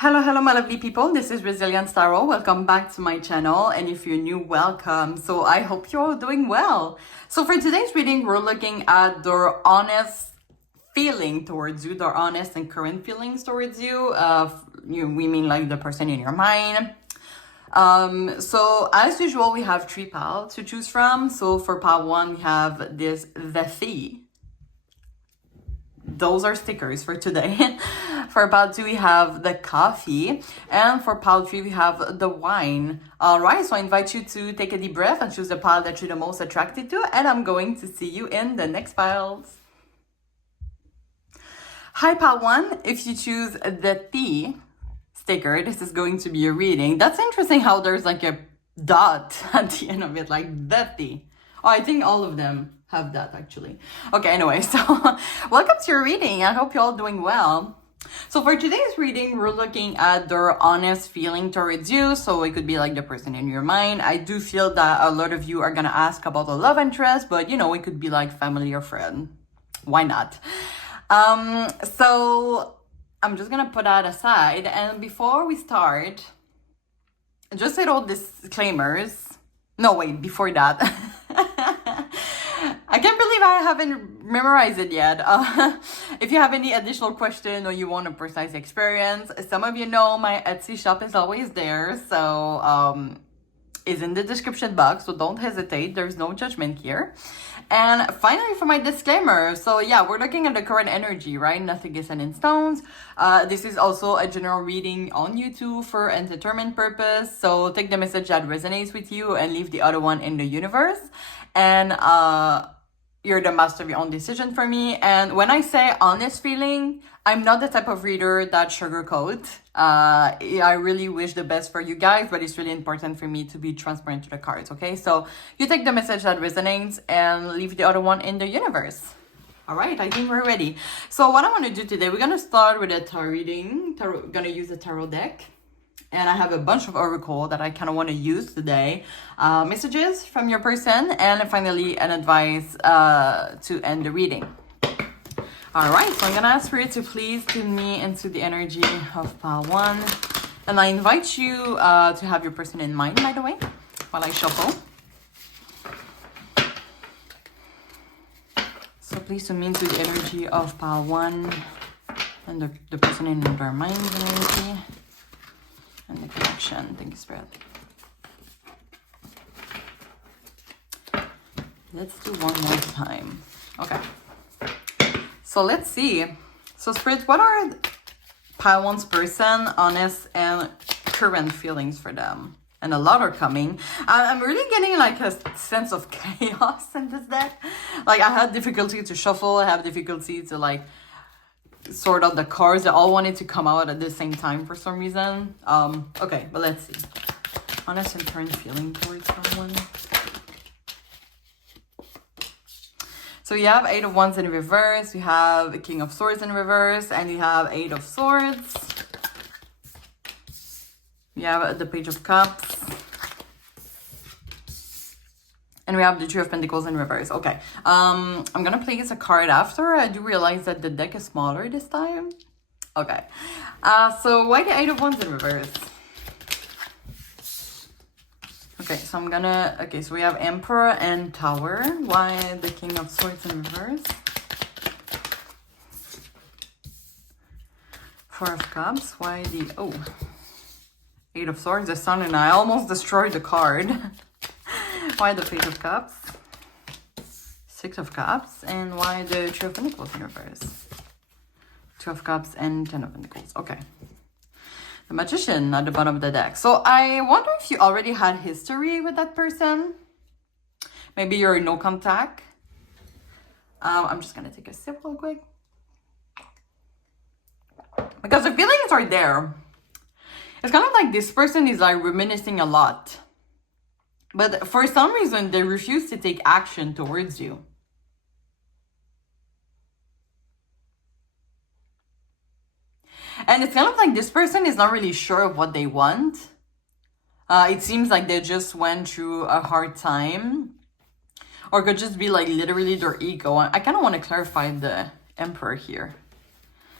Hello, my lovely people. This is Resilient Tarot. Welcome back to my channel. And if you're new, welcome. So I hope you're all doing well. So for today's reading, we're looking at their honest feeling towards you, their honest and current feelings towards you. We mean like the person in your mind. So as usual, we have three piles to choose from. So for pile one, we have this the Thief. Those are stickers for today. For pile two, we have the coffee. And for pile three, we have the wine. All right, so I invite you to take a deep breath and choose the pile that you're the most attracted to. And I'm going to see you in the next piles. Hi, pile one. If you choose the T sticker, this is going to be a reading. That's interesting how there's like a dot at the end of it, like the T. Oh, I think all of them have that actually. Okay, anyway, so welcome to your reading. I hope you're all doing well. So for today's reading, we're looking at their honest feeling towards you. So it could be like the person in your mind. I do feel that a lot of you are gonna ask about the love interest, but you know, it could be like family or friend. Why not? So I'm just gonna put that aside. And before we start, just little disclaimers. No, wait, before that. I can't believe I haven't memorized it yet. If you have any additional question or you want a precise experience, some of you know my Etsy shop is always there. So is in the description box. So don't hesitate. There's no judgment here. And finally, for my disclaimer. So yeah, we're looking at the current energy, right? Nothing is set in stones. This is also a general reading on YouTube for entertainment purpose. So take the message that resonates with you and leave the other one in the universe. And you're the master of your own decision for me. And when I say honest feeling, I'm not the type of reader that sugarcoat. I really wish the best for you guys, but it's really important for me to be transparent to the cards, okay? So you take the message that resonates and leave the other one in the universe. All right, I think we're ready. So what I want to do today, we're going to start with a tarot reading. We're going to use a tarot deck. And I have a bunch of oracle that I kind of want to use today. Messages from your person. And finally, an advice to end the reading. All right, so I'm going to ask for you to please tune me into the energy of pile one. And I invite you to have your person in mind, by the way, while I shuffle. So please tune me into the energy of pile one and the person in their mind energy. And the connection. Thank you, Spirit. Let's do one more time. Okay. So let's see. So Spirit, what are pile one's person, honest and current feelings for them? And a lot are coming. I'm really getting like a sense of chaos in this deck. Like I had difficulty to shuffle. I have difficulty to like sort out the cards. They all wanted to come out at the same time for some reason. Okay, but let's see. Honest and current feeling towards someone. So you have 8 of Wands in reverse. You have a King of Swords in reverse. And you have 8 of Swords. You have the Page of Cups. And we have the Two of Pentacles in reverse. Okay. I'm going to place a card after. I do realize that the deck is smaller this time. Okay. So why the 8 of Wands in reverse? Okay, so I'm going to... Okay, so we have Emperor and Tower. Why the King of Swords in reverse? 4 of Cups. Why the... Oh. 8 of Swords, the Sun, and I almost destroyed the card. Why the Page of Cups? 6 of Cups. And why the Two of Pentacles in reverse? 2 of Cups and 10 of Pentacles. Okay. The Magician at the bottom of the deck. So I wonder if you already had history with that person. Maybe you're in no contact. I'm just going to take a sip real quick. Because the feelings are there. It's kind of like this person is like reminiscing a lot. But for some reason, they refuse to take action towards you. And it's kind of like this person is not really sure of what they want. It seems like they just went through a hard time. Or could just be like literally their ego. I kind of want to clarify the Emperor here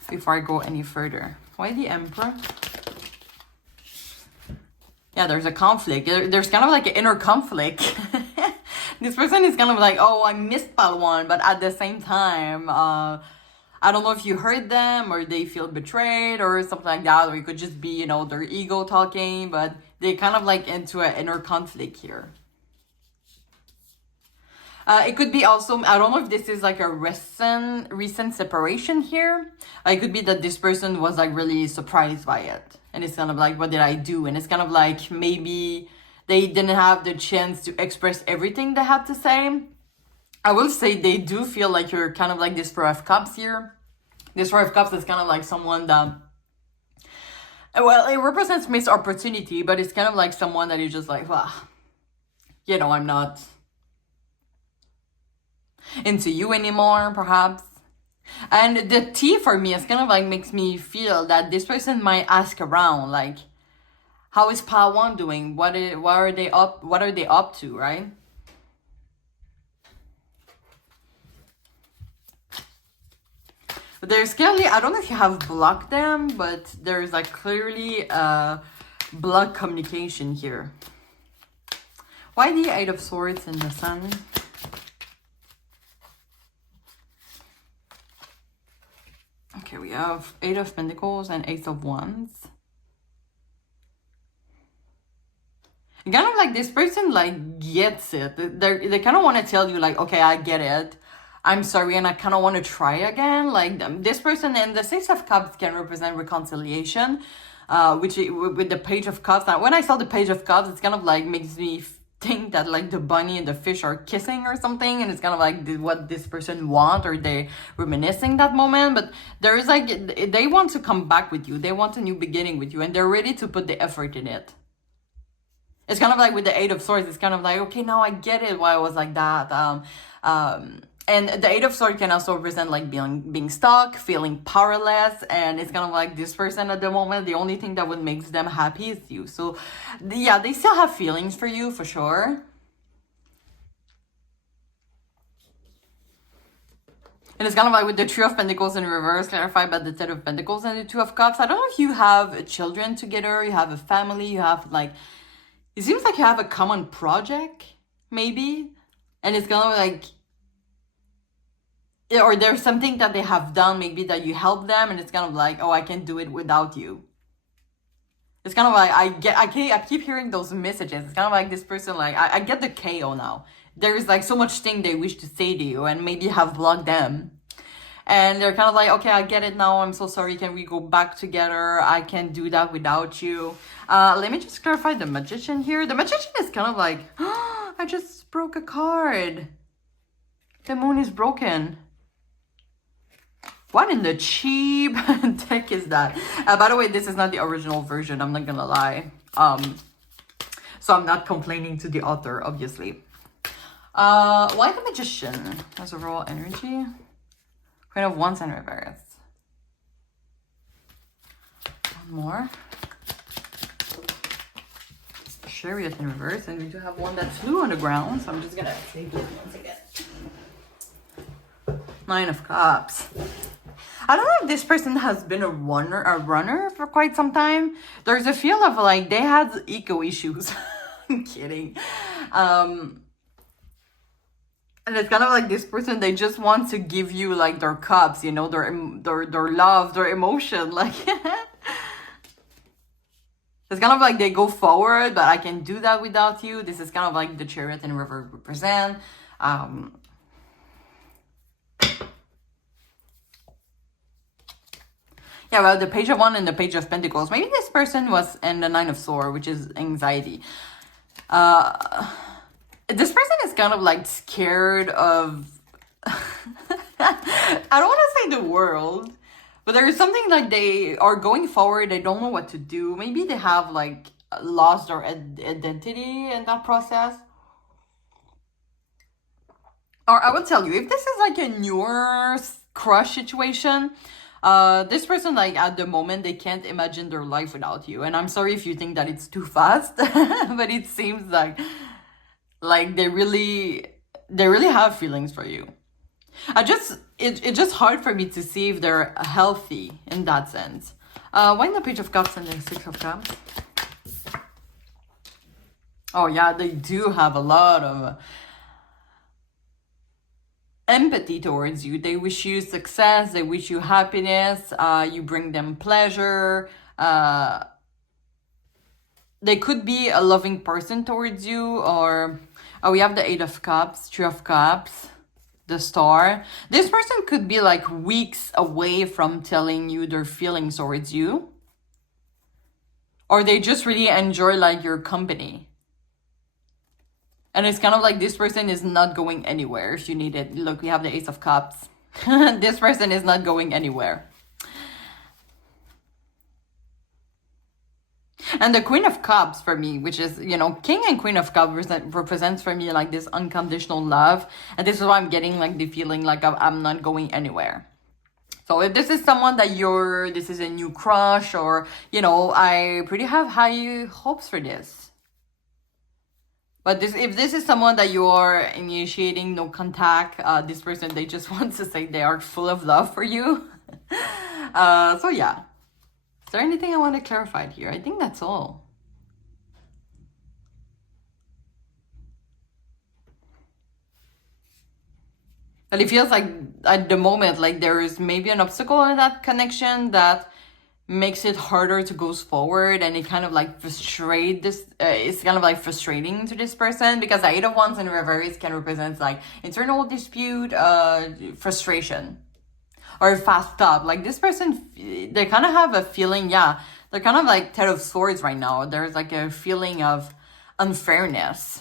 before I go any further. Why the Emperor? Yeah, there's a conflict. There's kind of like an inner conflict. This person is kind of like, oh, I missed Palwan, but at the same time, I don't know if you hurt them or they feel betrayed or something like that, or it could just be, you know, their ego talking, but they kind of like into an inner conflict here. It could be also, I don't know if this is like a recent separation here. It could be that this person was like really surprised by it. And it's kind of like, what did I do? And it's kind of like, maybe they didn't have the chance to express everything they had to say. I will say they do feel like you're kind of like this Four of Cups here. This Four of Cups is kind of like someone that, well, it represents missed opportunity, but it's kind of like someone that is just like, well, you know, I'm not into you anymore, perhaps. And the T for me is kind of like makes me feel that this person might ask around, like, how is Pawan doing? What are they up to, right? But there's clearly, I don't know if you have blocked them, but there's like clearly blood communication here. Why the Eight of Swords in the Sun? Okay, we have Eight of Pentacles and Ace of Wands. And kind of like this person like gets it. They kind of want to tell you like, okay, I get it. I'm sorry, and I kind of want to try again. Like this person, and the Six of Cups can represent reconciliation, which with the Page of Cups. Now, when I saw the Page of Cups, it's kind of like makes me think that like the bunny and the fish are kissing or something, and it's kind of like what this person want, or they reminiscing that moment. But there is like, they want to come back with you. They want a new beginning with you, and they're ready to put the effort in it. It's kind of like with the Eight of Swords. It's kind of like, okay, now I get it why I was like that. And the Eight of Swords can also represent like being stuck, feeling powerless, and it's kind of like this person at the moment, the only thing that would make them happy is you. So yeah, they still have feelings for you for sure. And it's kind of like with the Three of Pentacles in reverse, clarified by the Ten of Pentacles and the Two of Cups. I don't know if you have children together, you have a family, you have like, it seems like you have a common project, maybe. And it's kind of like, or there's something that they have done, maybe that you help them, and it's kind of like, oh, I can't do it without you. It's kind of like, I keep hearing those messages. It's kind of like this person, like, I get the KO now. There's like so much thing they wish to say to you, and maybe you have blocked them. And they're kind of like, okay, I get it now. I'm so sorry. Can we go back together? I can't do that without you. Let me just clarify the Magician here. The Magician is kind of like, oh, I just broke a card. The moon is broken. What in the cheap deck is that? By the way, this is not the original version. I'm not gonna lie. So I'm not complaining to the author, obviously. Why the Magician? That's overall energy. Queen of Wands in reverse. One more. Chariot in reverse, and we do have one that flew on the ground. So I'm just gonna take this once again. Nine of Cups. I don't know if this person has been a runner for quite some time. There's a feel of like they had eco issues. I'm kidding. And it's kind of like this person, they just want to give you like their cups, you know, their love, their emotion. Like it's kind of like they go forward, but I can do that without you. This is kind of like the Chariot in reverse represent. Yeah, well, the Page of Wands and the Page of Pentacles. Maybe this person was in the Nine of Swords, which is anxiety. This person is kind of like scared of... I don't want to say the world, but there is something like they are going forward. They don't know what to do. Maybe they have like lost their identity in that process. Or I will tell you, if this is like a newer crush situation... this person, like at the moment, they can't imagine their life without you, and I'm sorry if you think that it's too fast. But it seems like they really have feelings for you. It's just hard for me to see if they're healthy in that sense. Why the Page of Cups and the Six of Cups? Oh yeah, they do have a lot of empathy towards you. They wish you success, they wish you happiness, you bring them pleasure. They could be a loving person towards you, or we have the Eight of Cups, Three of Cups, the Star. This person could be like weeks away from telling you their feelings towards you, or they just really enjoy like your company. And it's kind of like this person is not going anywhere if you need it. Look, we have the Ace of Cups. This person is not going anywhere. And the Queen of Cups for me, which is, you know, King and Queen of Cups represents for me like this unconditional love. And this is why I'm getting like the feeling like I'm not going anywhere. So if this is someone that this is a new crush, or, you know, I pretty have high hopes for this. But if this is someone that you are initiating no contact, this person, they just want to say they are full of love for you. So yeah. Is there anything I want to clarify here? I think that's all. But it feels like at the moment, like there is maybe an obstacle in that connection that makes it harder to go forward, and it kind of like frustrate this. It's kind of like frustrating to this person, because the Eight of Wands in reverse can represent like internal dispute, frustration, or fast stop. Like this person, they kind of have a feeling, yeah, they're kind of like Ten of Swords right now. There's like a feeling of unfairness.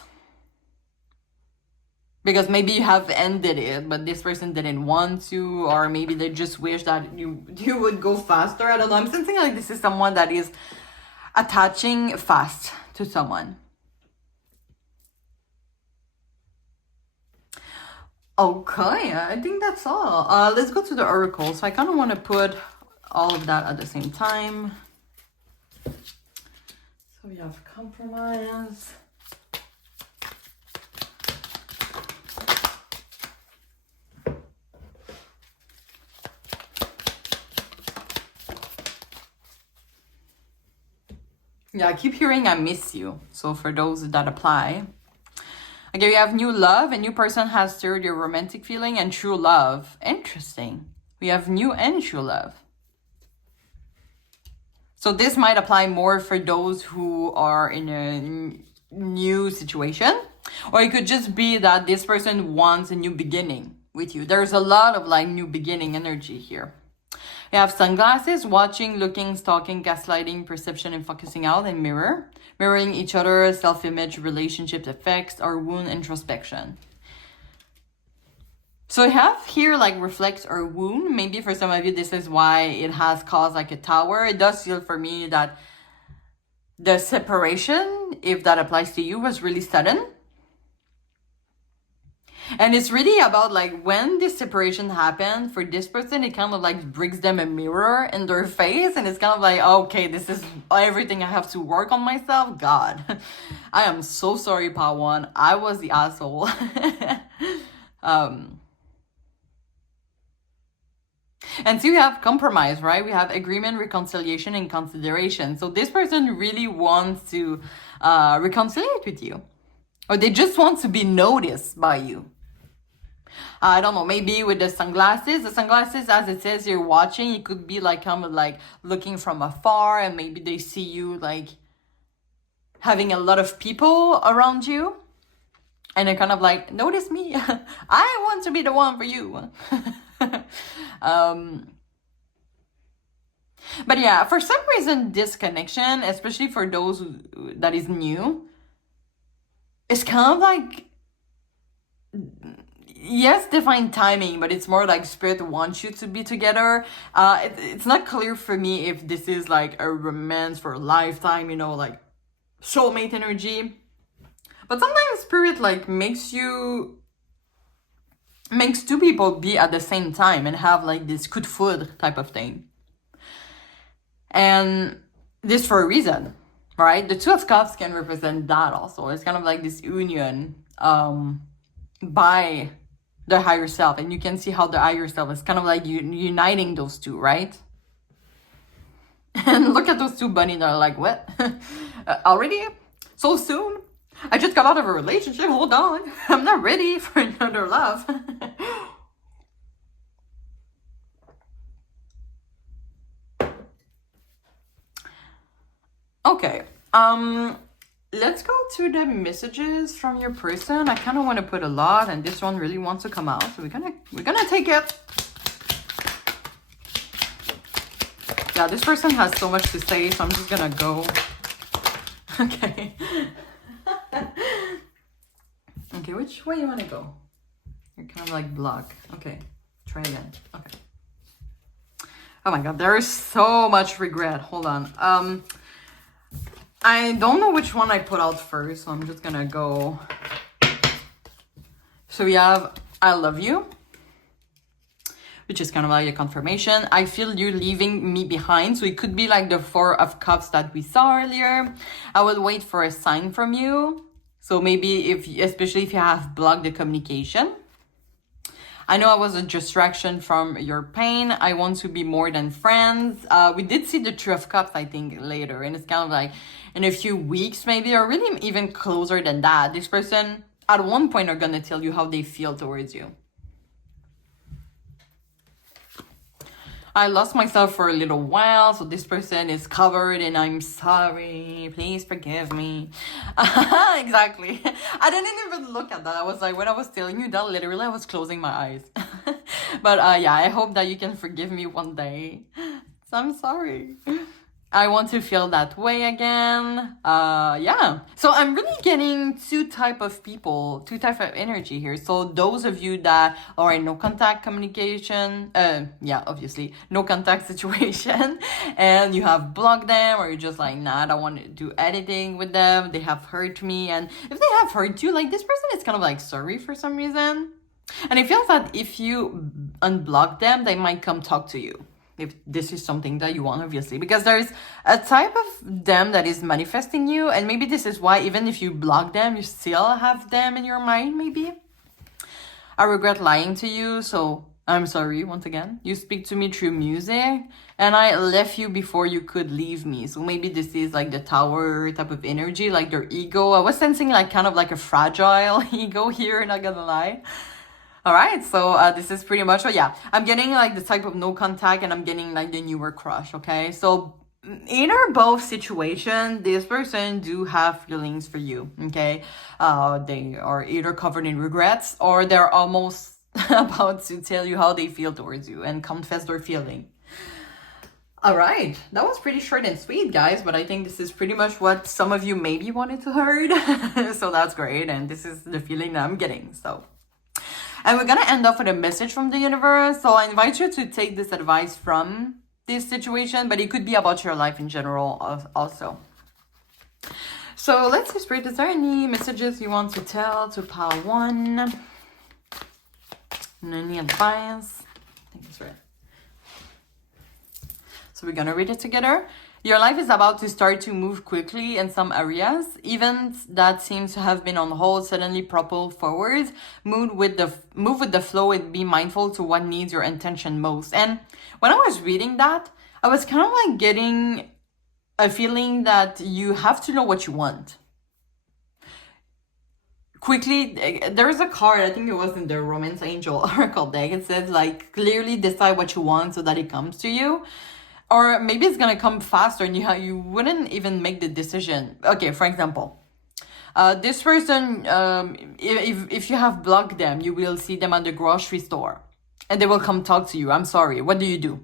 Because maybe you have ended it, but this person didn't want to, or maybe they just wish that you would go faster. I don't know. I'm sensing like this is someone that is attaching fast to someone. Okay, I think that's all. Let's go to the oracle. So I kind of want to put all of that at the same time. So we have compromise. Yeah, I keep hearing I miss you. So for those that apply. Okay, we have new love. A new person has stirred your romantic feeling and true love. Interesting. We have new and true love. So this might apply more for those who are in a new situation. Or it could just be that this person wants a new beginning with you. There's a lot of like new beginning energy here. We have sunglasses, watching, looking, stalking, gaslighting, perception, and focusing out, and mirror. Mirroring each other, self-image, relationships, effects, or wound introspection. So I have here like reflect or wound. Maybe for some of you, this is why it has caused like a tower. It does feel for me that the separation, if that applies to you, was really sudden. And it's really about like when this separation happened for this person, it kind of like brings them a mirror in their face, and it's kind of like, okay, this is everything I have to work on myself. God, I am so sorry, Pawan. I was the asshole. And so we have compromise, right? We have agreement, reconciliation, and consideration. So this person really wants to reconcile with you, or they just want to be noticed by you. I don't know, maybe with the sunglasses, as it says you're watching, it could be like kind of like looking from afar, and maybe they see you like having a lot of people around you, and they're kind of like, notice me. I want to be the one for you. But yeah, for some reason, this connection, especially for those that is new, it's kind of like, yes, divine timing, but it's more like spirit wants you to be together. It's not clear for me if this is like a romance for a lifetime, you know, like soulmate energy. But sometimes spirit like makes two people be at the same time and have like this good food type of thing. And this for a reason, right? The Two of Cups can represent that also. It's kind of like this union by the higher self, and you can see how the higher self is kind of like uniting those two, right? And look at those two bunnies that are like, what? Already? So soon? I just got out of a relationship. Hold on. I'm not ready for another love. Okay. Let's go to the messages from your person. I kind of want to put a lot, and this one really wants to come out, so we're gonna take it. Yeah, this person has so much to say, so I'm just gonna go. Okay. Okay, which way you want to go? You're kind of like block. Okay, try again. Okay. Oh my god, there is so much regret. Hold on. I don't know which one I put out first, so I'm just gonna go. So we have I love you, which is kind of like a confirmation. I feel you leaving me behind. So it could be like the Four of Cups that we saw earlier. I will wait for a sign from you. So maybe especially if you have blocked the communication. I know I was a distraction from your pain. I want to be more than friends. We did see the Three of Cups, I think, later. And it's kind of like in a few weeks, maybe, or really even closer than that. This person, at one point, are going to tell you how they feel towards you. I lost myself for a little while, so this person is covered and I'm sorry. Please forgive me. Exactly. I didn't even look at that. I was like, when I was telling you that, literally, I was closing my eyes. But yeah, I hope that you can forgive me one day. So I'm sorry. I want to feel that way again. Yeah. So I'm really getting two type of people, two type of energy here. So those of you that are in no contact communication, yeah, obviously no contact situation, and you have blocked them, or you're just like, nah, I don't want to do anything with them. They have hurt me, and if they have hurt you, like this person is kind of like sorry for some reason, and it feels that if you unblock them, they might come talk to you. If this is something that you want, obviously, because there's a type of them that is manifesting you, and maybe this is why even if you block them, you still have them in your mind, maybe. I regret lying to you, so I'm sorry once again. You speak to me through music, and I left you before you could leave me. So maybe this is like the tower type of energy, like their ego. I was sensing like kind of like a fragile ego here, not gonna lie. All right, so this is pretty much, yeah, I'm getting like the type of no contact, and I'm getting like the newer crush, okay? So in or both situation, this person do have feelings for you, okay? They are either covered in regrets, or they're almost about to tell you how they feel towards you and confess their feeling. All right, that was pretty short and sweet, guys, but I think this is pretty much what some of you maybe wanted to hear. So that's great, and this is the feeling that I'm getting, so. And we're going to end off with a message from the universe. So I invite you to take this advice from this situation, but it could be about your life in general also. So let's see, Spirit, is there any messages you want to tell to pile one? And any advice? I think it's right. So we're going to read it together. Your life is about to start to move quickly in some areas. Events that seem to have been on hold suddenly propel forward. Move with the flow and be mindful to what needs your attention most. And when I was reading that, I was kind of like getting a feeling that you have to know what you want. Quickly, there is a card, I think it was in the Romance Angel Oracle deck. It says like, clearly decide what you want so that it comes to you. Or maybe it's gonna come faster and you wouldn't even make the decision. Okay, for example, this person, if you have blocked them, you will see them at the grocery store and they will come talk to you. I'm sorry, what do you do?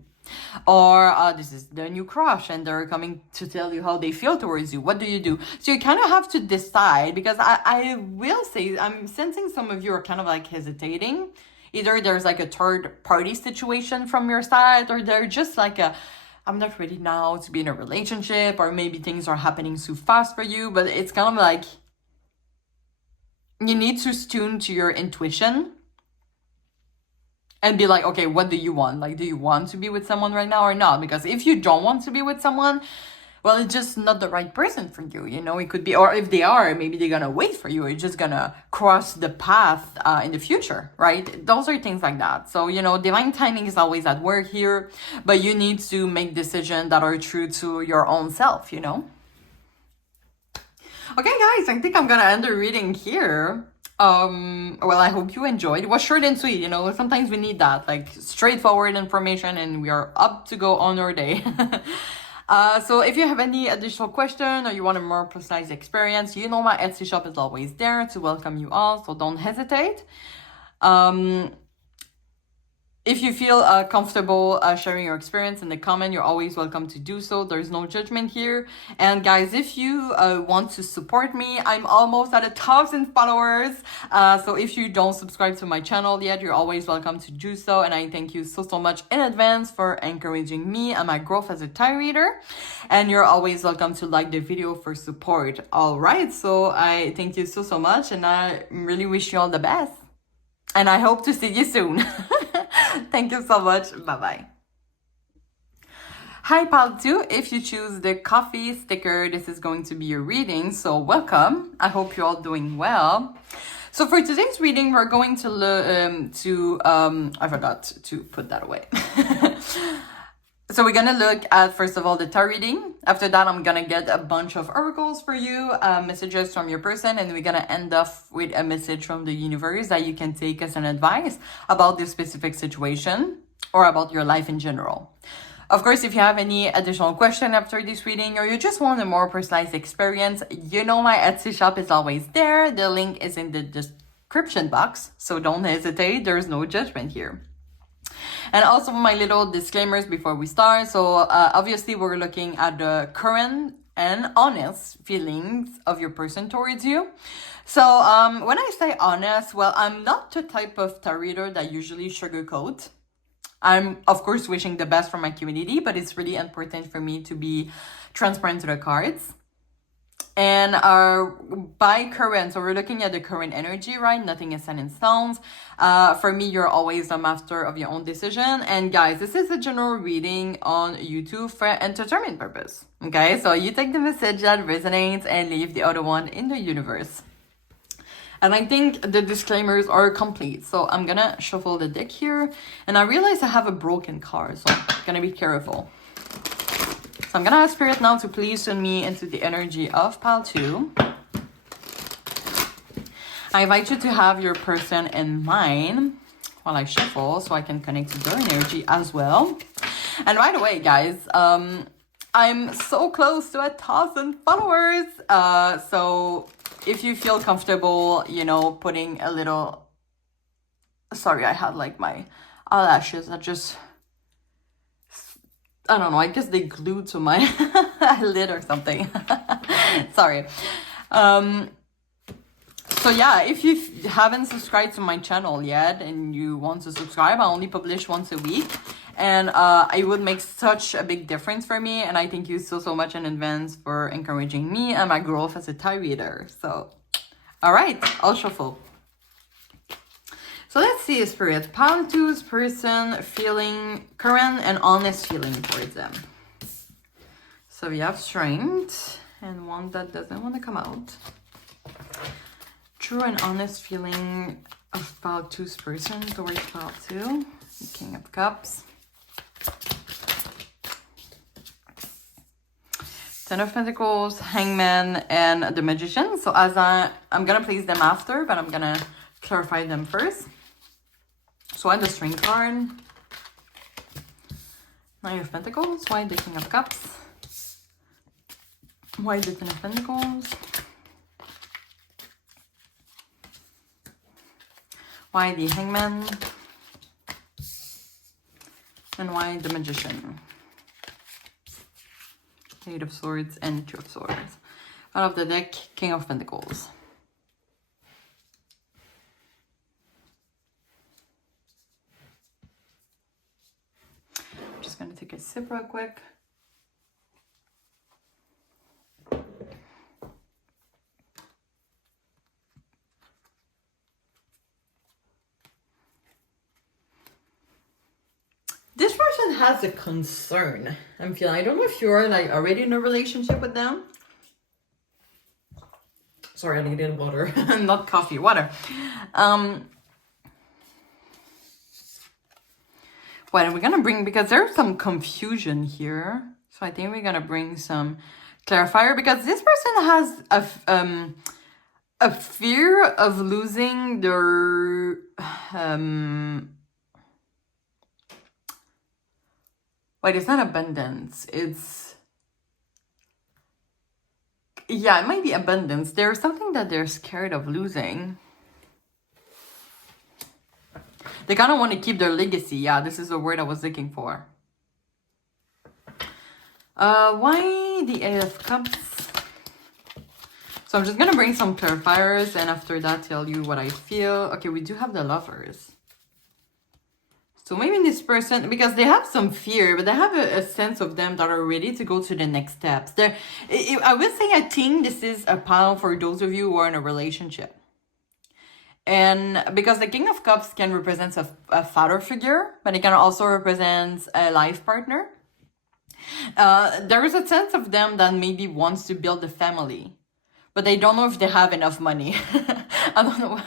Or this is the new crush and they're coming to tell you how they feel towards you. What do you do? So you kind of have to decide, because I will say, I'm sensing some of you are kind of like hesitating. Either there's like a third party situation from your side, or they're just like I'm not ready now to be in a relationship, or maybe things are happening too fast for you. But it's kind of like you need to tune to your intuition and be like, okay, what do you want? Like, do you want to be with someone right now or not? Because if you don't want to be with someone, well, it's just not the right person for you, you know? It could be, or if they are, maybe they're gonna wait for you. It's just gonna cross the path in the future, right? Those are things like that. So, you know, divine timing is always at work here, but you need to make decisions that are true to your own self, you know? Okay, guys, I think I'm gonna end the reading here. Well, I hope you enjoyed. It was short and sweet, you know, sometimes we need that, like straightforward information, and we are up to go on our day. So if you have any additional question or you want a more precise experience, you know my Etsy shop is always there to welcome you all, so don't hesitate. If you feel comfortable sharing your experience in the comment, you're always welcome to do so. There's no judgment here. And guys, if you want to support me, I'm almost at 1,000 followers. So if you don't subscribe to my channel yet, you're always welcome to do so. And I thank you so much in advance for encouraging me and my growth as a tarot reader. And you're always welcome to like the video for support. All right, so I thank you so much, and I really wish you all the best. And I hope to see you soon. Thank you so much. Bye-bye. Hi, Pal 2. If you choose the coffee sticker, this is going to be your reading. So welcome. I hope you're all doing well. So for today's reading, we're going to I forgot to put that away. So we're gonna look at, first of all, the tarot reading. After that, I'm gonna get a bunch of oracles for you, messages from your person, and we're gonna end off with a message from the universe that you can take as an advice about this specific situation or about your life in general. Of course, if you have any additional question after this reading, or you just want a more precise experience, you know my Etsy shop is always there. The link is in the description box, so don't hesitate. There's no judgment here. And also my little disclaimers before we start. So obviously we're looking at the current and honest feelings of your person towards you. So when I say honest, well, I'm not the type of tarot reader that usually sugarcoat. I'm, of course, wishing the best for my community, but it's really important for me to be transparent to the cards. And by current, so we're looking at the current energy, right? Nothing is set in stones. For me, you're always a master of your own decision. And guys, this is a general reading on YouTube for entertainment purpose. Okay, so you take the message that resonates and leave the other one in the universe. And I think the disclaimers are complete. So I'm gonna shuffle the deck here. And I realize I have a broken card, so I'm gonna be careful. So I'm gonna ask Spirit now to please send me into the energy of Pile 2. I invite you to have your person in mind while I shuffle so I can connect to their energy as well. And by the way, guys, I'm so close to 1,000 followers. So if you feel comfortable, you know, putting a little... Sorry, I had like my eyelashes that just... I don't know, I guess they glued to my lid or something. Sorry. So yeah, if you haven't subscribed to my channel yet and you want to subscribe, I only publish once a week. And it would make such a big difference for me. And I thank you so much in advance for encouraging me and my growth as a tarot reader. So, all right, I'll shuffle. So let's see, Spirit. Pile 2's person feeling current and honest feeling towards them. So we have strength and one that doesn't want to come out. True and honest feeling of Pile 2's person towards Pile 2. King of Cups. Ten of Pentacles, Hangman, and the Magician. So as I'm going to place them after, but I'm going to clarify them first. So why the Strength card? Nine of Pentacles. Why the King of Cups? Why the Ten of Pentacles? Why the Hangman? And why the Magician? Eight of Swords and Two of Swords. Out of the deck, King of Pentacles. Just gonna take a sip real quick. This person has a concern. I'm feeling, I don't know if you're like already in a relationship with them. Sorry, I needed water, not coffee, water. What are we gonna bring? Because there's some confusion here. So I think we're gonna bring some clarifier because this person has a fear of losing their wait, it's not abundance. It's, yeah, it might be abundance. There's something that they're scared of losing. They kind of want to keep their legacy. Yeah, this is the word I was looking for. Why the Eight of Cups? So I'm just gonna bring some clarifiers and after that tell you what I feel. Okay, we do have the Lovers. So maybe this person, because they have some fear, but they have a sense of them that are ready to go to the next steps. I would say, I think this is a pile for those of you who are in a relationship. And because the King of Cups can represent a father figure, but it can also represent a life partner. There is a sense of them that maybe wants to build a family, but they don't know if they have enough money. I don't know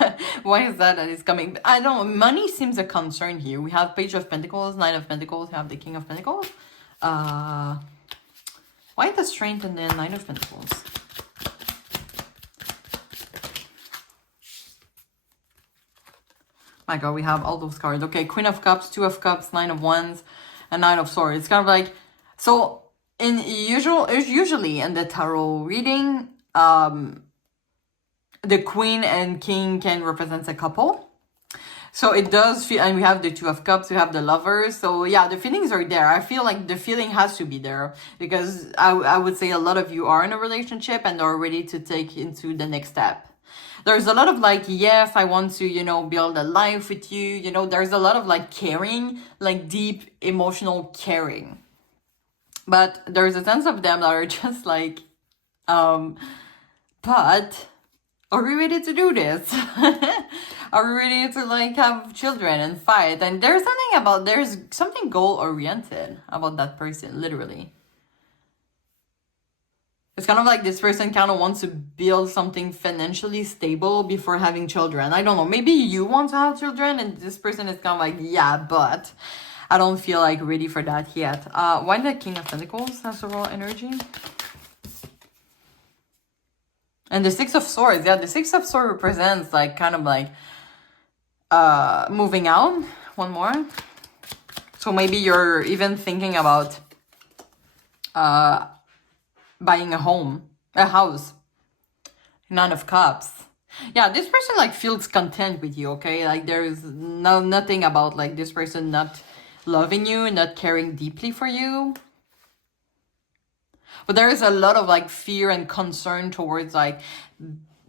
why is that is coming. I don't know. Money seems a concern here. We have Page of Pentacles, Nine of Pentacles, we have the King of Pentacles. Why the Strength and the Nine of Pentacles? My God, we have all those cards. Okay, Queen of Cups, Two of Cups, Nine of Wands, and Nine of Swords. It's kind of like, so usually in the tarot reading, the Queen and King can represent a couple. So it does feel, and we have the Two of Cups, we have the Lovers. So yeah, the feelings are there. I feel like the feeling has to be there because I would say a lot of you are in a relationship and are ready to take into the next step. There's a lot of like, yes, I want to, you know, build a life with you. You know, there's a lot of like caring, like deep emotional caring. But there's a sense of them that are just like, but are we ready to do this? Are we ready to like have children and fight? And there's something goal oriented about that person, literally. It's kind of like this person kind of wants to build something financially stable before having children. I don't know. Maybe you want to have children and this person is kind of like, yeah, but I don't feel like ready for that yet. Why the King of Pentacles has a raw energy? And the Six of Swords. Yeah, the Six of Swords represents like kind of like moving out. One more. So maybe you're even thinking about buying a house. Nine of Cups. Yeah, this person like feels content with you, okay? Like there's nothing about like this person not loving you, not caring deeply for you. But there is a lot of like fear and concern towards like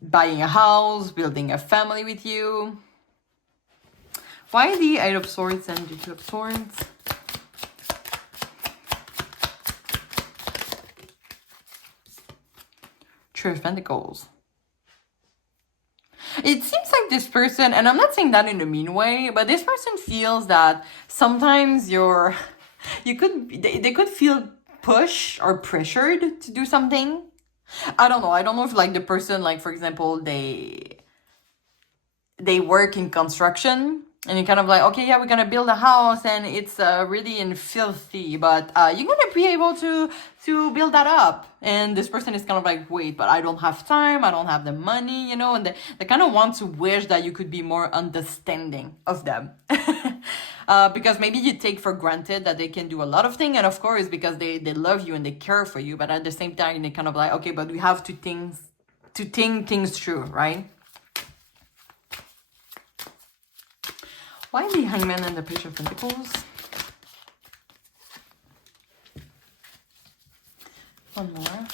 buying a house, building a family with you. Why the Eight of Swords and the Two of Swords? Three of Pentacles. It seems like this person, and I'm not saying that in a mean way, but this person feels that sometimes they could feel pushed or pressured to do something. I don't know. I don't know if like the person, like for example, they work in construction and you're kind of like, okay, yeah, we're gonna build a house and it's really in filthy, but you're gonna be able to build that up. And this person is kind of like, wait, but I don't have time, I don't have the money, you know, and they kind of want to wish that you could be more understanding of them. Because maybe you take for granted that they can do a lot of things, and of course because they love you and they care for you, but at the same time they kind of like, okay, but we have to think things through, right? Why the Hangman and the Page of Pentacles? One more.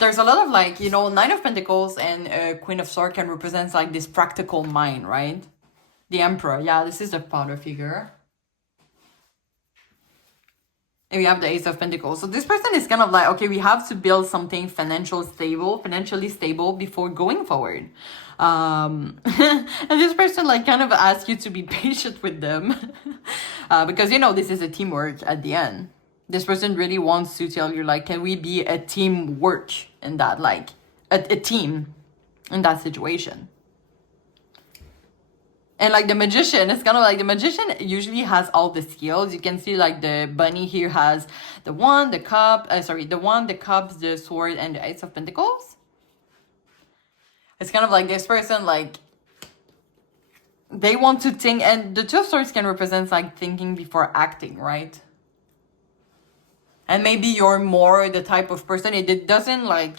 There's a lot of like, you know, Nine of Pentacles and Queen of Swords can represent like this practical mind, right? The Emperor. Yeah, this is the father figure. And we have the Ace of Pentacles. So this person is kind of like, okay, we have to build something financially stable before going forward. And this person like kind of asks you to be patient with them. Because, you know, this is a teamwork at the end. This person really wants to tell you, like, can we be a teamwork in that, like, a team in that situation? And like the magician, it's kind of like the magician usually has all the skills. You can see like the bunny here has the wand, the cup, the wand, the cups, the sword, and the Ace of Pentacles. It's kind of like this person, like, they want to think, and the Two of Swords can represent like thinking before acting, right? And maybe you're more the type of person, it doesn't like,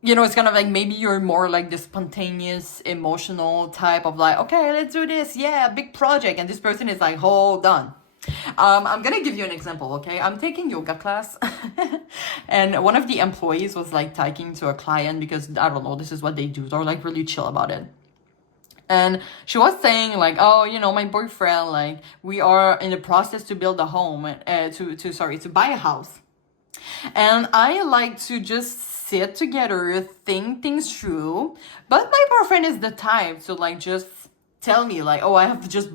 you know, it's kind of like maybe you're more like the spontaneous, emotional type of like, okay, let's do this. Yeah, big project. And this person is like, hold on. I'm gonna give you an example, okay? I'm taking yoga class and one of the employees was like talking to a client because, I don't know, this is what they do. They're like really chill about it. And she was saying like, oh, you know, my boyfriend, like, we are in the process to build a home, to buy a house. And I like to just sit together, think things through. But my boyfriend is the type to like just tell me like, oh, I have to just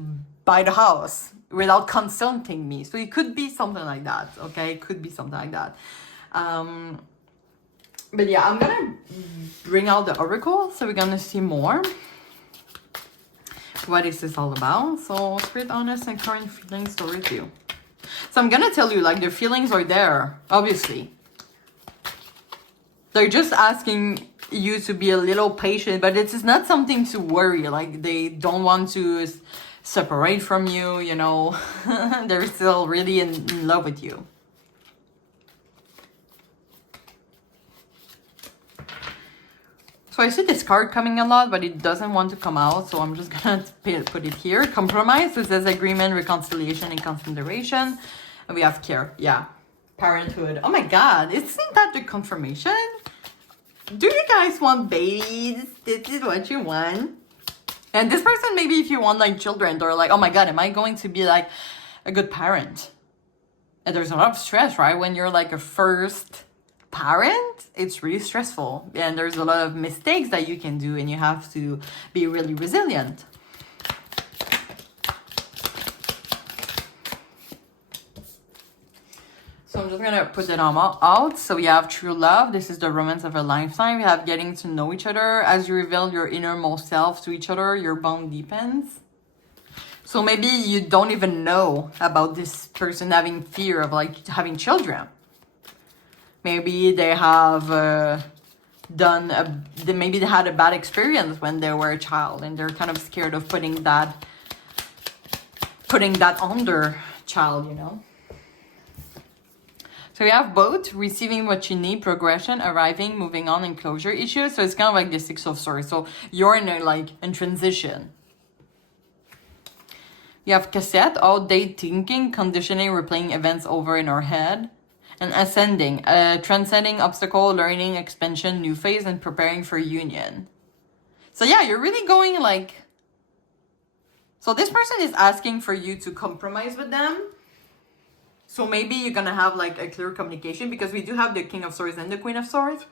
buy the house without consulting me. So it could be something like that, okay? It could be something like that. But yeah, I'm gonna bring out the oracle, so we're gonna see more. What is this all about? So, spirit, honest, and current feelings towards you. So I'm gonna tell you, like, the feelings are there, obviously. They're just asking you to be a little patient, but it is not something to worry. Like, they don't want to separate from you, you know. They're still really in love with you. So I see this card coming a lot, but it doesn't want to come out, so I'm just gonna put it here. Compromise, so it says agreement, reconciliation, and consideration. And we have care, yeah. Parenthood. Oh my god, isn't that the confirmation? Do you guys want babies? This is what you want. And this person, maybe if you want like children, they're like, oh my god, am I going to be like a good parent? And there's a lot of stress, right? When you're like a first parent, it's really stressful. And there's a lot of mistakes that you can do, and you have to be really resilient. So I'm just gonna put it out. So we have true love. This is the romance of a lifetime. We have getting to know each other. As you reveal your innermost self to each other, your bond deepens. So maybe you don't even know about this person having fear of like having children. Maybe they have maybe they had a bad experience when they were a child, and they're kind of scared of putting that on their child, you know. So we have both receiving what you need, progression, arriving, moving on, and closure issues. So it's kind of like the Six of Swords. So you're in transition. You have cassette, outdated thinking, conditioning, replaying events over in our head. And ascending, transcending obstacle, learning, expansion, new phase, and preparing for union. So yeah, you're really going like... So this person is asking for you to compromise with them. So maybe you're gonna have like a clear communication, because we do have the King of Swords and the Queen of Swords.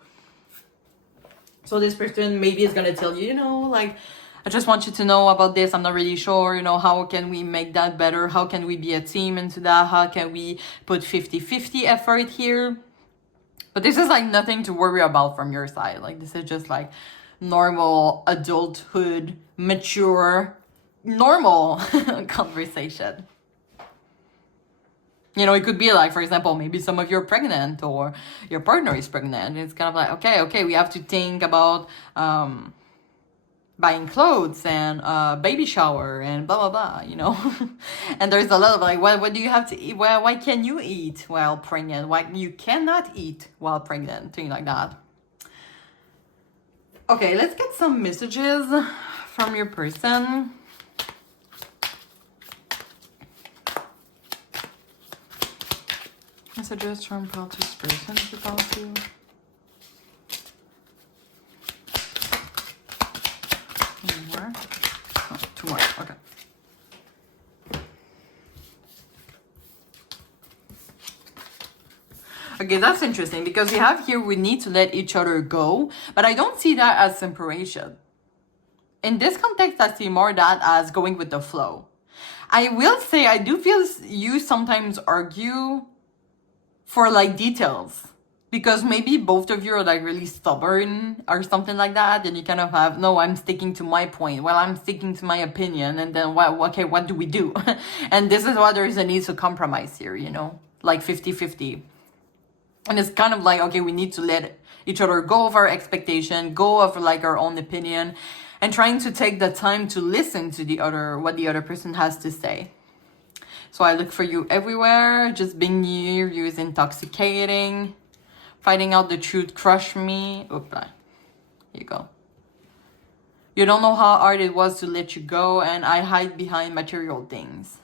So this person maybe is gonna tell you, you know, like, I just want you to know about this. I'm not really sure, you know, how can we make that better? How can we be a team into that? How can we put 50-50 effort here? But this is like nothing to worry about from your side. Like, this is just like normal adulthood, mature, normal conversation. You know, it could be like, for example, maybe some of you are pregnant or your partner is pregnant. It's kind of like, okay, we have to think about buying clothes and baby shower and blah, blah, blah, you know. And there's a lot of like, what do you have to eat? Well, why can you eat while pregnant? Why you cannot eat while pregnant? Things like that. Okay, let's get some messages from your person. Messages from Pelti's person about you. More. Oh, 2 more. Okay. Okay, that's interesting, because we have here we need to let each other go, but I don't see that as separation. In this context, I see more that as going with the flow. I will say I do feel you sometimes argue for like details. because maybe both of you are like really stubborn or something like that, and you kind of have, no, I'm sticking to my point, well, I'm sticking to my opinion, and then okay, what do we do? And this is why there is a need to compromise here, you know, like 50-50. And it's kind of like, okay, we need to let each other go of our expectation, go of like our own opinion, and trying to take the time to listen to what the other person has to say. So I look for you everywhere. Just being near you is intoxicating. Finding out the truth crushed me. Oopla. Here you go. You don't know how hard it was to let you go, and I hide behind material things.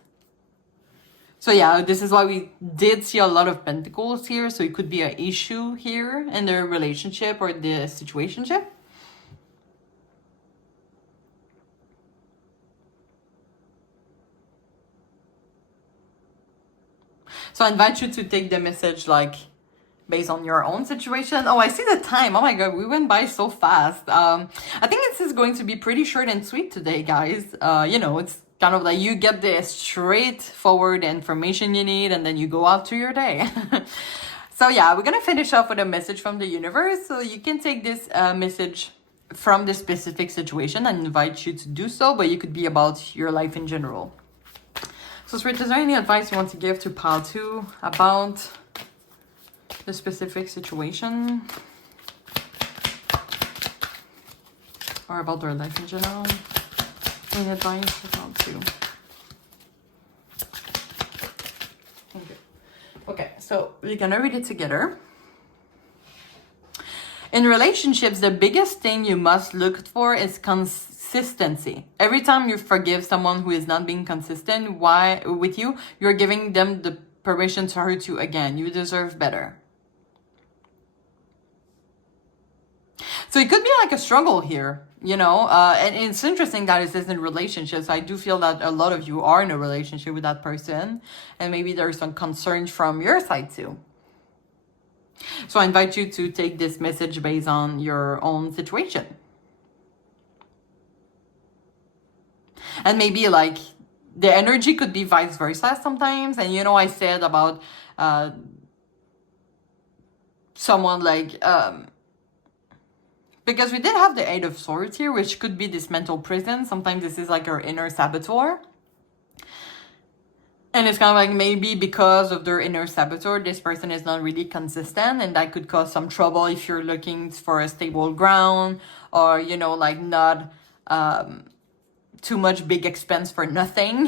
So yeah, this is why we did see a lot of pentacles here. So it could be an issue here in the relationship or the situationship. So I invite you to take the message like based on your own situation. Oh, I see the time. Oh my God, we went by so fast. I think this is going to be pretty short and sweet today, guys. You know, it's kind of like you get the straightforward information you need and then you go out to your day. So yeah, we're going to finish off with a message from the universe. So you can take this message from this specific situation. I invite you to do so, but it could be about your life in general. So Spirit, is there any advice you want to give to Pile 2 about the specific situation? Or about their life in general? Any advice for Pile 2? Thank you. Okay, so we're gonna read it together. In relationships, the biggest thing you must look for is consistency. Every time you forgive someone who is not being consistent with you, you're giving them the permission to hurt you again. You deserve better. So it could be like a struggle here, you know, and it's interesting that it says in relationships. I do feel that a lot of you are in a relationship with that person, and maybe there's some concerns from your side too. So I invite you to take this message based on your own situation. And maybe like the energy could be vice versa sometimes. And you know, I said about someone like, because we did have the Eight of Swords here, which could be this mental prison. Sometimes this is like our inner saboteur. And it's kind of like maybe because of their inner saboteur, this person is not really consistent, and that could cause some trouble if you're looking for a stable ground, or, you know, like not too much big expense for nothing.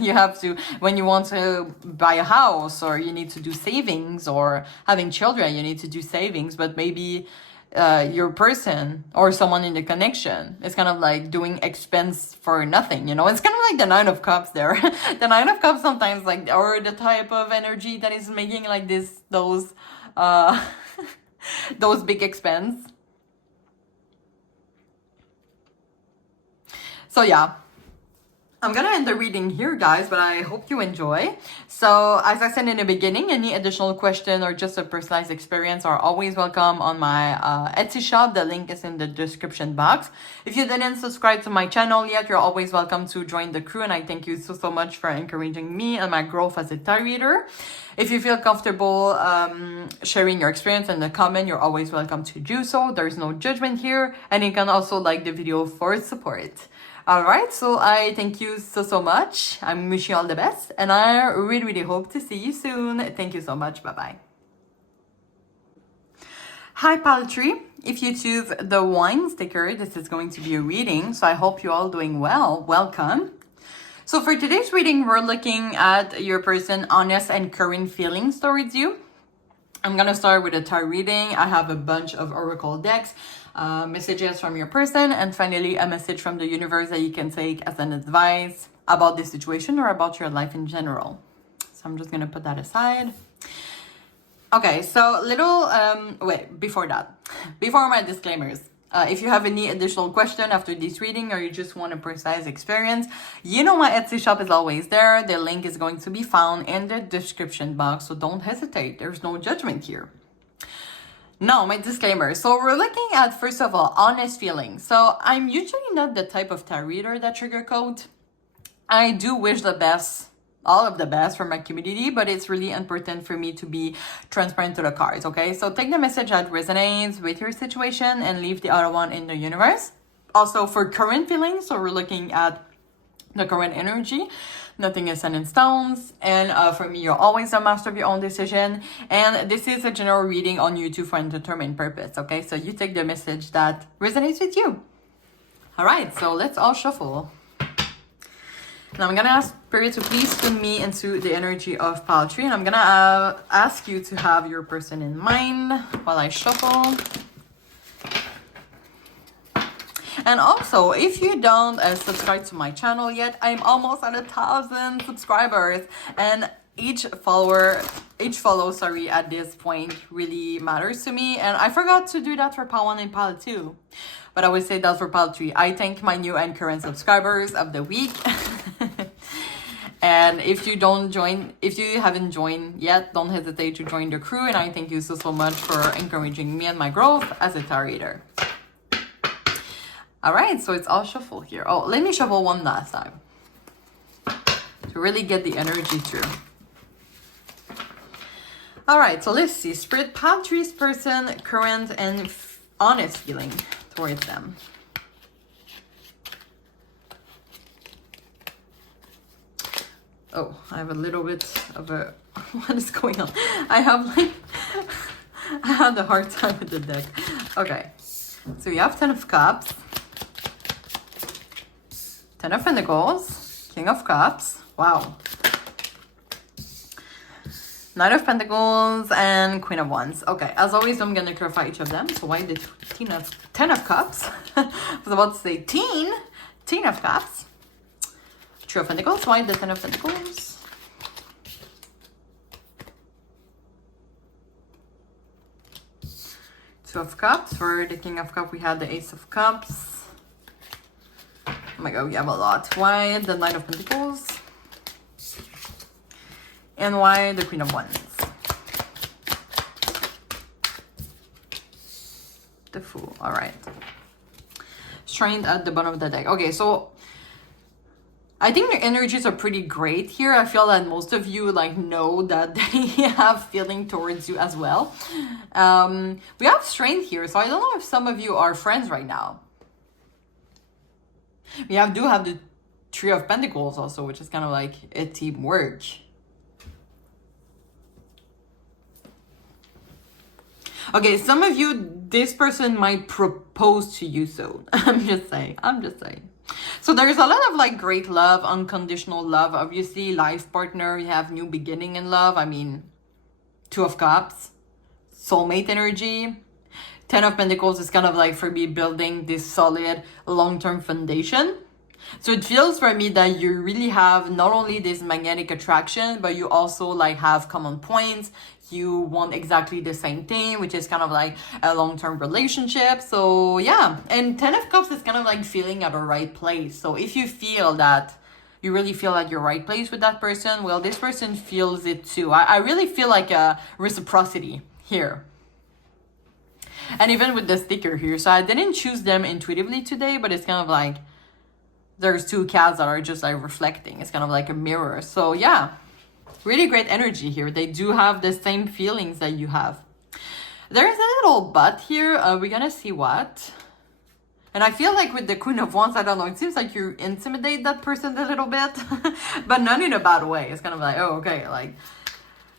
You have to, when you want to buy a house, or you need to do savings, or having children, you need to do savings, but maybe your person or someone in the connection is kind of like doing expense for nothing, you know. It's kind of like the Nine of Cups there. The Nine of Cups sometimes like, or the type of energy that is making like those big expense. So yeah, I'm gonna end the reading here, guys, but I hope you enjoy. So as I said in the beginning, any additional question or just a personalized experience are always welcome on my Etsy shop. The link is in the description box. If you didn't subscribe to my channel yet, you're always welcome to join the crew, and I thank you so much for encouraging me and my growth as a tarot reader. If you feel comfortable sharing your experience in the comment, you're always welcome to do so. There's no judgment here, and you can also like the video for support. Alright, so I thank you so much. I'm wishing you all the best, and I really hope to see you soon. Thank you so much. Bye-bye. Hi, Paltry. If you choose the wine sticker, this is going to be a reading, so I hope you're all doing well. Welcome. So for today's reading, we're looking at your person honest and current feelings towards you. I'm gonna start with a tarot reading. I have a bunch of oracle decks, messages from your person, and finally a message from the universe that you can take as an advice about this situation or about your life in general. So I'm just gonna put that aside. Okay, so before my disclaimers, if you have any additional question after this reading, or you just want a precise experience, you know my Etsy shop is always there. The link is going to be found in the description box, so don't hesitate. There's no judgment here. Now, my disclaimer. So we're looking at, first of all, honest feelings. So I'm usually not the type of tarot reader that sugarcoat. I do wish the best all of the best for my community, but it's really important for me to be transparent to the cards, okay? So take the message that resonates with your situation and leave the other one in the universe. Also for current feelings, so we're looking at the current energy. Nothing is set in stones. And for me, you're always a master of your own decision. And this is a general reading on you too for a determined purpose, okay? So you take the message that resonates with you. All right, so let's all shuffle. Now I'm gonna ask Spirit to please swim me into the energy of pile 3. And I'm gonna ask you to have your person in mind while I shuffle. And also, if you don't subscribe to my channel yet, I'm almost at 1,000 subscribers, and each follow, at this point really matters to me. And I forgot to do that for pile 1 and pile 2, but I would say that for pile 3. I thank my new and current subscribers of the week. And if you haven't joined yet, don't hesitate to join the crew. And I thank you so much for encouraging me and my growth as a tarot reader. All right, so it's all shuffle here. Oh, let me shuffle one last time to really get the energy through. All right, so let's see. Spirit, pile 3's person, current and honest feeling towards them. Oh, I have a little bit of a... What is going on? I had a hard time with the deck. Okay, so you have 10 of Cups. 10 of Pentacles, King of Cups, wow. 9 of Pentacles and Queen of Wands. Okay, as always, I'm gonna clarify each of them. So why the 10 of Cups? I was about to say 10 of Cups. 2 of Pentacles, why the 10 of Pentacles? Two of Cups. For the King of Cups, we had the Ace of Cups. Oh my god, we have a lot. Why the Knight of Pentacles? And why the Queen of Wands? The Fool. All right. Strength at the bottom of the deck. Okay, so I think the energies are pretty great here. I feel that most of you know that they have feeling towards you as well. We have strength here, so I don't know if some of you are friends right now. We do have the 3 of Pentacles also, which is kind of like a teamwork. Okay, some of you, this person might propose to you soon. I'm just saying. So there's a lot of great love, unconditional love. Obviously, life partner, you have new beginning in love. I mean, 2 of Cups, soulmate energy. 10 of Pentacles is kind of for me building this solid long-term foundation. So it feels for me that you really have not only this magnetic attraction, but you also have common points. You want exactly the same thing, which is kind of a long-term relationship. So yeah, and 10 of Cups is kind of feeling at the right place. So if you feel that you really feel at your right place with that person, well, this person feels it too. I really feel a reciprocity here. And even with the sticker here, so I didn't choose them intuitively today, but it's kind of there's 2 cats that are just reflecting. It's kind of a mirror. So yeah, really great energy here. They do have the same feelings that you have. There's a little but here. We're gonna see what. And I feel with the Queen of Wands, I don't know, it seems you intimidate that person a little bit, but not in a bad way. It's kind of oh, okay,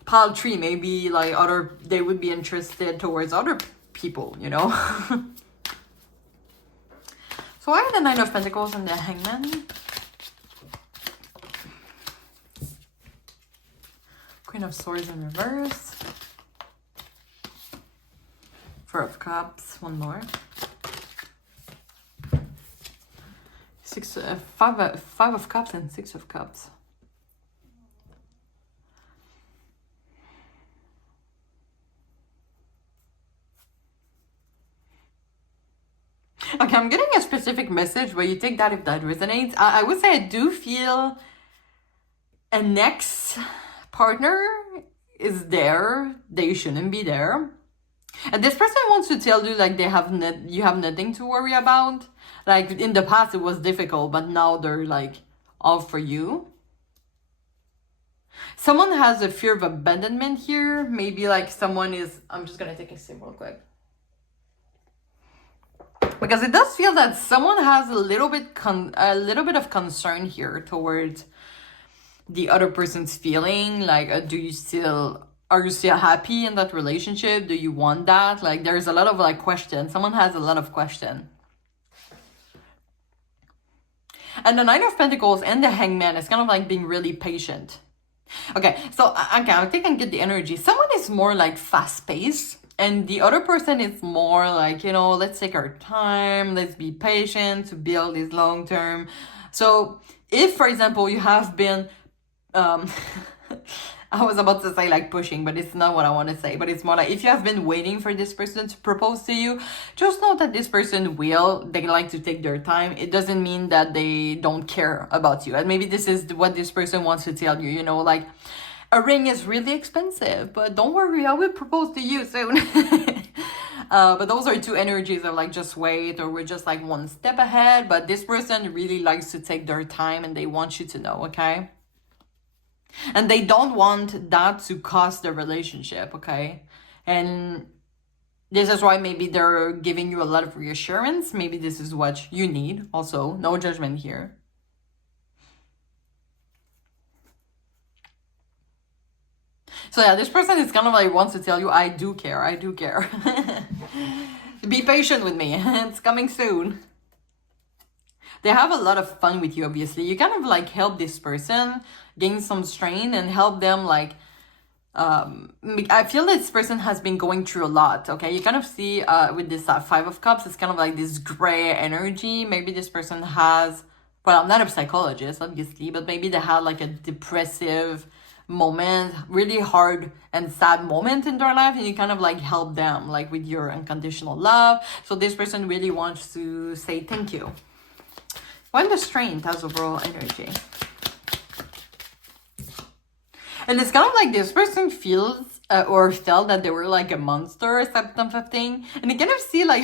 pile 3, maybe they would be interested towards other people, you know. So why are the 9 of Pentacles and the Hangman? Queen of Swords in reverse. 4 of Cups, one more. 5 of Cups and 6 of Cups. Okay, I'm getting a specific message where you take that if that resonates. I would say I do feel a next partner is there. They shouldn't be there. And this person wants to tell you they have you have nothing to worry about. In the past it was difficult, but now they're all for you. Someone has a fear of abandonment here. Maybe like someone is, I'm just gonna take a sip real quick. Because it does feel that someone has a little bit of concern here towards the other person's feeling. Like, are you still happy in that relationship? Do you want that? Like, there's a lot of like questions. Someone has a lot of question. And the Nine of Pentacles and the Hangman is kind of like being really patient. Okay, so okay, I think I get the energy. Someone is more like fast-paced, and the other person is more like, you know, let's take our time, let's be patient to build this long-term. So if, for example, you have been, I was about to say like pushing, but it's not what I want to say. But it's more like if you have been waiting for this person to propose to you, just know that this person will. They like to take their time. It doesn't mean that they don't care about you. And maybe this is what this person wants to tell you, you know, like a ring is really expensive, but don't worry, I will propose to you soon. But those are two energies of like just wait, or we're just like one step ahead. But this person really likes to take their time and they want you to know, okay? And they don't want that to cost the relationship, okay? And this is why maybe they're giving you a lot of reassurance. Maybe this is what you need. Also, no judgment here. So yeah, this person is kind of like wants to tell you, I do care, I do care. Be patient with me, it's coming soon. They have a lot of fun with you, obviously. You kind of like help this person gain some strain and help them like, I feel this person has been going through a lot, okay? You kind of see with this Five of Cups, it's kind of like this gray energy. Maybe this person has, well, I'm not a psychologist, obviously, but maybe they had like a depressive moment, really hard and sad moment in their life, and you kind of like help them like with your unconditional love. So this person really wants to say thank you. Why the Strength has overall energy? And it's kind of like this person feels or felt that they were like a monster or something. And you kind of see like,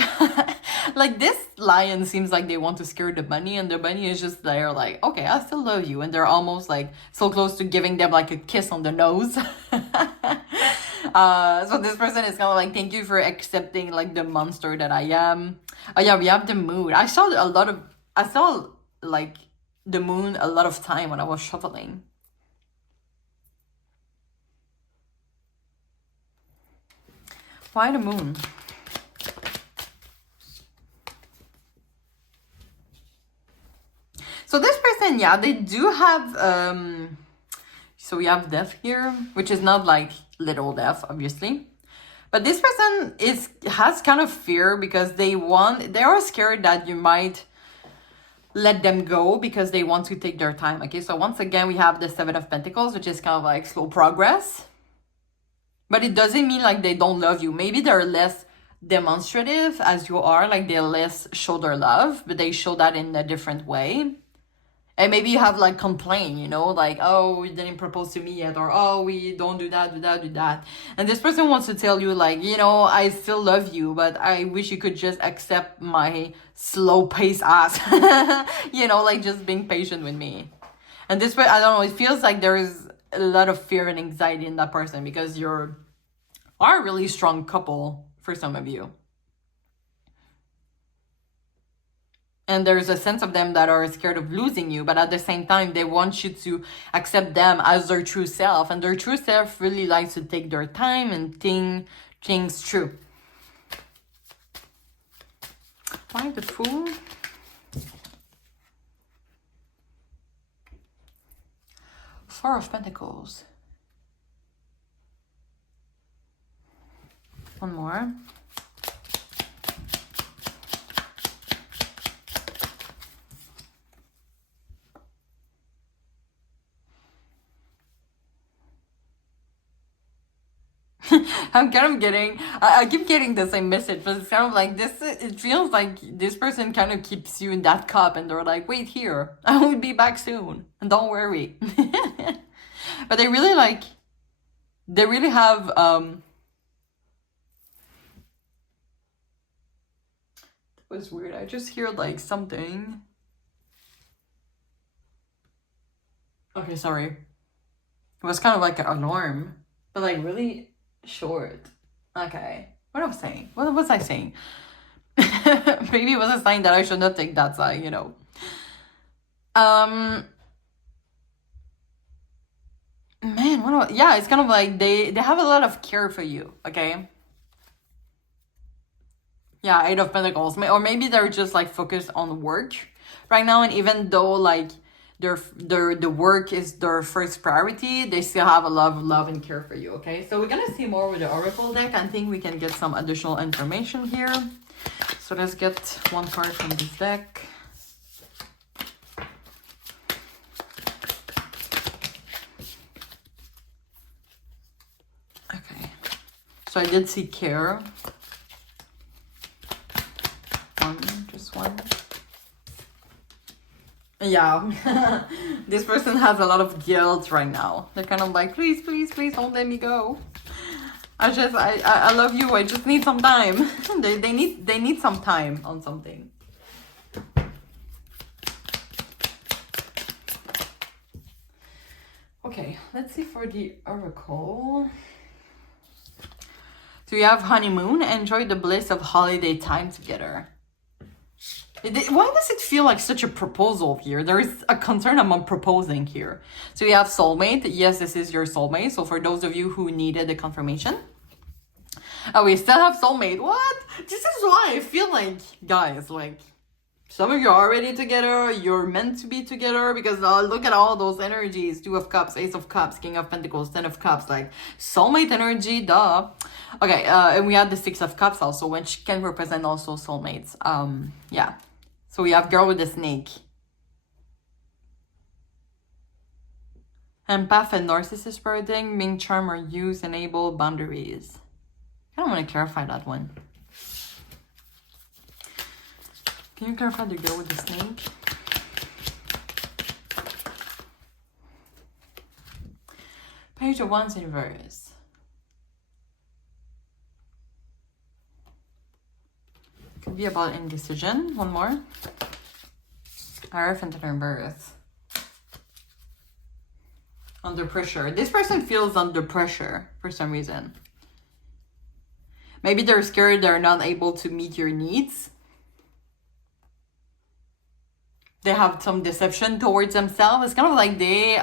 like this lion seems like they want to scare the bunny, and the bunny is just there like, okay, I still love you. And they're almost like so close to giving them like a kiss on the nose. So this person is kind of like, thank you for accepting like the monster that I am. Oh yeah, we have the moon. I saw like the moon a lot of time when I was shuffling. Why the moon? So this person, yeah, they do have so we have death here, which is not like little death, obviously. But this person has kind of fear because they are scared that you might let them go because they want to take their time. Okay, so once again, we have the Seven of Pentacles, which is kind of like slow progress. But it doesn't mean like they don't love you. Maybe they're less demonstrative as you are, like they less show their love, but they show that in a different way. And maybe you have like complain, you know, like, oh, you didn't propose to me yet, or oh, we don't do that. And this person wants to tell you like, you know, I still love you, but I wish you could just accept my slow pace ass, you know, like just being patient with me. And this way, I don't know, it feels like there is a lot of fear and anxiety in that person because are a really strong couple for some of you. And there's a sense of them that are scared of losing you, but at the same time, they want you to accept them as their true self. And their true self really likes to take their time and think things through. Why the Fool? Four of Pentacles. One more. I'm kind of getting, I keep getting the same message, but it's kind of like this, it feels like this person kind of keeps you in that cup and they're like, wait here, I will be back soon, and don't worry. But they really like, they really have, that was weird, I just hear like something. Okay, sorry. was kind of like an alarm, but like really short. Okay. What was I saying? What was I saying? Maybe it was a sign that I should not take that sign, you know. Man, yeah, it's kind of like they have a lot of care for you, okay? Yeah, Eight of Pentacles. Or maybe they're just like focused on work right now, and even though like the work is their first priority, they still have a lot of love and care for you, okay? So we're gonna see more with the Oracle deck. I think we can get some additional information here. So let's get one card from this deck. Okay. So I did see care. Just one. Yeah. This person has a lot of guilt right now. They're kind of like, please, please, please don't let me go. I love you. I just need some time. they need some time on something. Okay, let's see for the Oracle. So you have honeymoon. Enjoy the bliss of holiday time together. Why does it feel like such a proposal here? There is a concern about proposing here. So you have soulmate. Yes, this is your soulmate. So for those of you who needed the confirmation. Oh, we still have soulmate. What? This is why I feel like, guys, like, some of you are already together. You're meant to be together because look at all those energies. 2 of Cups, Ace of Cups, King of Pentacles, 10 of Cups. Like, soulmate energy, duh. Okay, and we have the 6 of Cups also, which can represent also soulmates. Yeah. So we have girl with the snake. Empath and narcissist wording, Ming charm or use, enable boundaries. I don't want to clarify that one. Can you clarify the girl with the snake? Page of Wands in reverse. Could be about indecision. One more. Hierophant in reverse. Under pressure. This person feels under pressure for some reason. Maybe they're scared they're not able to meet your needs. They have some deception towards themselves. It's kind of like they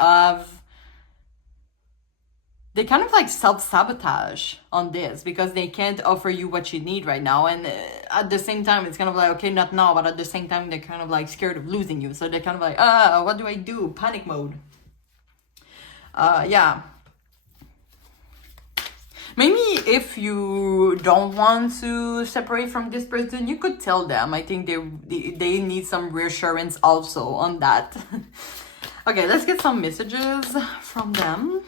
kind of like self-sabotage on this because they can't offer you what you need right now. And at the same time, it's kind of like, okay, not now, but at the same time, they're kind of like scared of losing you. So they're kind of like, what do I do? Panic mode. Yeah. Maybe if you don't want to separate from this person, you could tell them. I think they need some reassurance also on that. Okay, let's get some messages from them.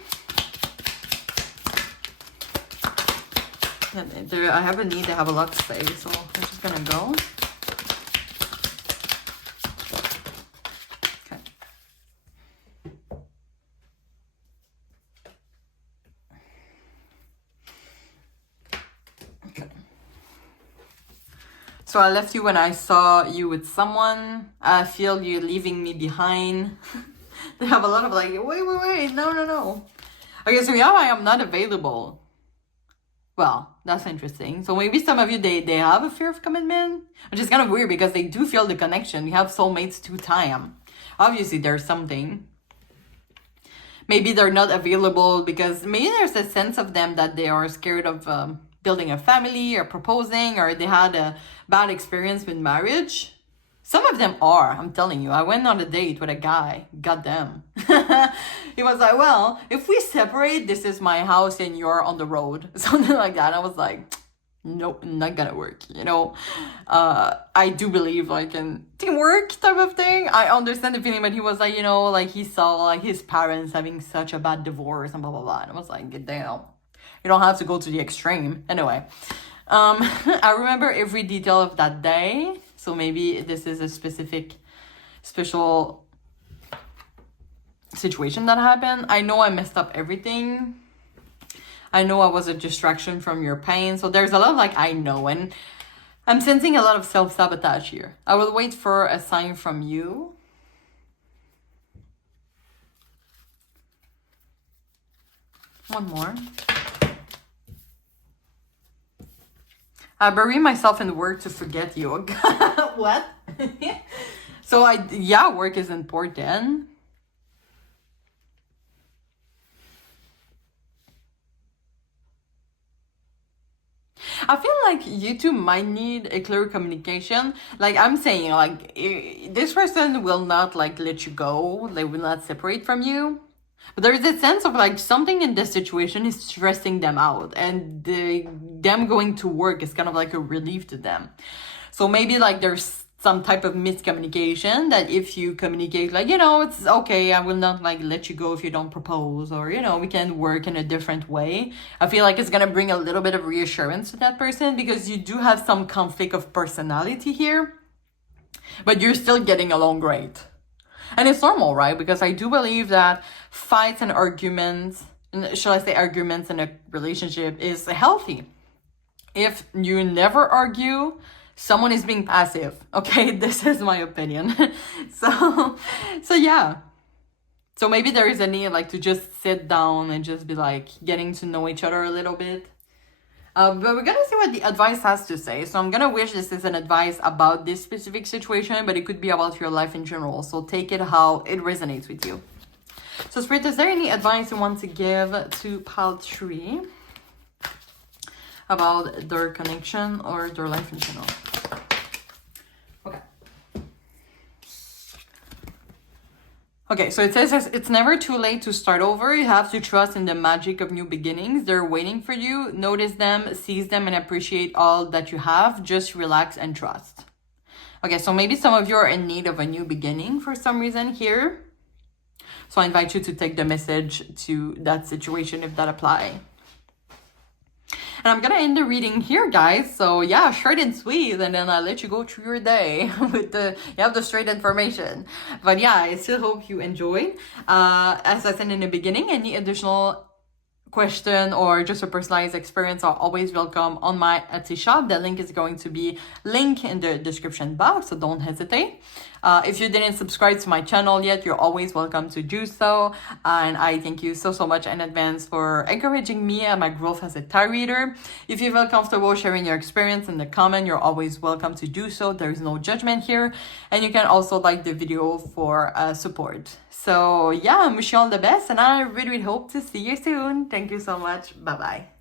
I have a need, they have a lot to say, so I'm just gonna go. Okay. Okay. So I left you when I saw you with someone. I feel you're leaving me behind. They have a lot of like, wait, no. Okay, so yeah, I am not available. Well, that's interesting. So maybe some of you, they have a fear of commitment, which is kind of weird because they do feel the connection. You have soulmates to time. Obviously, there's something. Maybe they're not available because maybe there's a sense of them that they are scared of building a family or proposing, or they had a bad experience with marriage. Some of them are, I'm telling you. I went on a date with a guy. Goddamn. He was like, well, if we separate, this is my house and you're on the road. Something like that. I was like, nope, not gonna work, you know? I do believe like in teamwork type of thing. I understand the feeling, but he was like, you know, like he saw like his parents having such a bad divorce and blah, blah, blah. And I was like, damn, you don't have to go to the extreme. Anyway, I remember every detail of that day. So maybe this is a special situation that happened. I know I messed up everything. I know I was a distraction from your pain. So there's a lot of like, I know. And I'm sensing a lot of self-sabotage here. I will wait for a sign from you. one more. I bury myself in work to forget you. What? So yeah, work is important. I feel like you two might need a clear communication. Like I'm saying, like this person will not like let you go. They will not separate from you. But there is a sense of like something in this situation is stressing them out, and them going to work is kind of like a relief to them. So maybe like there's some type of miscommunication that if you communicate like, you know, it's okay, I will not like let you go if you don't propose, or, you know, we can work in a different way. I feel like it's gonna bring a little bit of reassurance to that person, because you do have some conflict of personality here, but you're still getting along great. And it's normal, right? Because I do believe that fights and arguments, shall I say arguments in a relationship, is healthy. If you never argue, someone is being passive. Okay, this is my opinion. So yeah. So maybe there is a need like to just sit down and just be like getting to know each other a little bit. But we're gonna see what the advice has to say. So I'm gonna wish this is an advice about this specific situation, but it could be about your life in general. So take it how it resonates with you. So Spirit, is there any advice you want to give to pile 3 about their connection or their life in general? Okay. Okay, so it says it's never too late to start over. You have to trust in the magic of new beginnings. They're waiting for you. Notice them, seize them, and appreciate all that you have. Just relax and trust. Okay, so maybe some of you are in need of a new beginning for some reason here. So I invite you to take the message to that situation if that applies. And I'm gonna end the reading here, guys. So yeah, short and sweet, and then I'll let you go through your day with you have the straight information. But yeah, I still hope you enjoyed. As I said in the beginning, any additional question or just a personalized experience are always welcome on my Etsy shop. The link is going to be linked in the description box, so don't hesitate. If you didn't subscribe to my channel yet, you're always welcome to do so. And I thank you so much in advance for encouraging me and my growth as a tarot reader. If you feel comfortable sharing your experience in the comment, you're always welcome to do so. There's no judgment here. And you can also like the video for support. So yeah, I'm wishing you all the best, and I really hope to see you soon. Thank you so much. Bye-bye.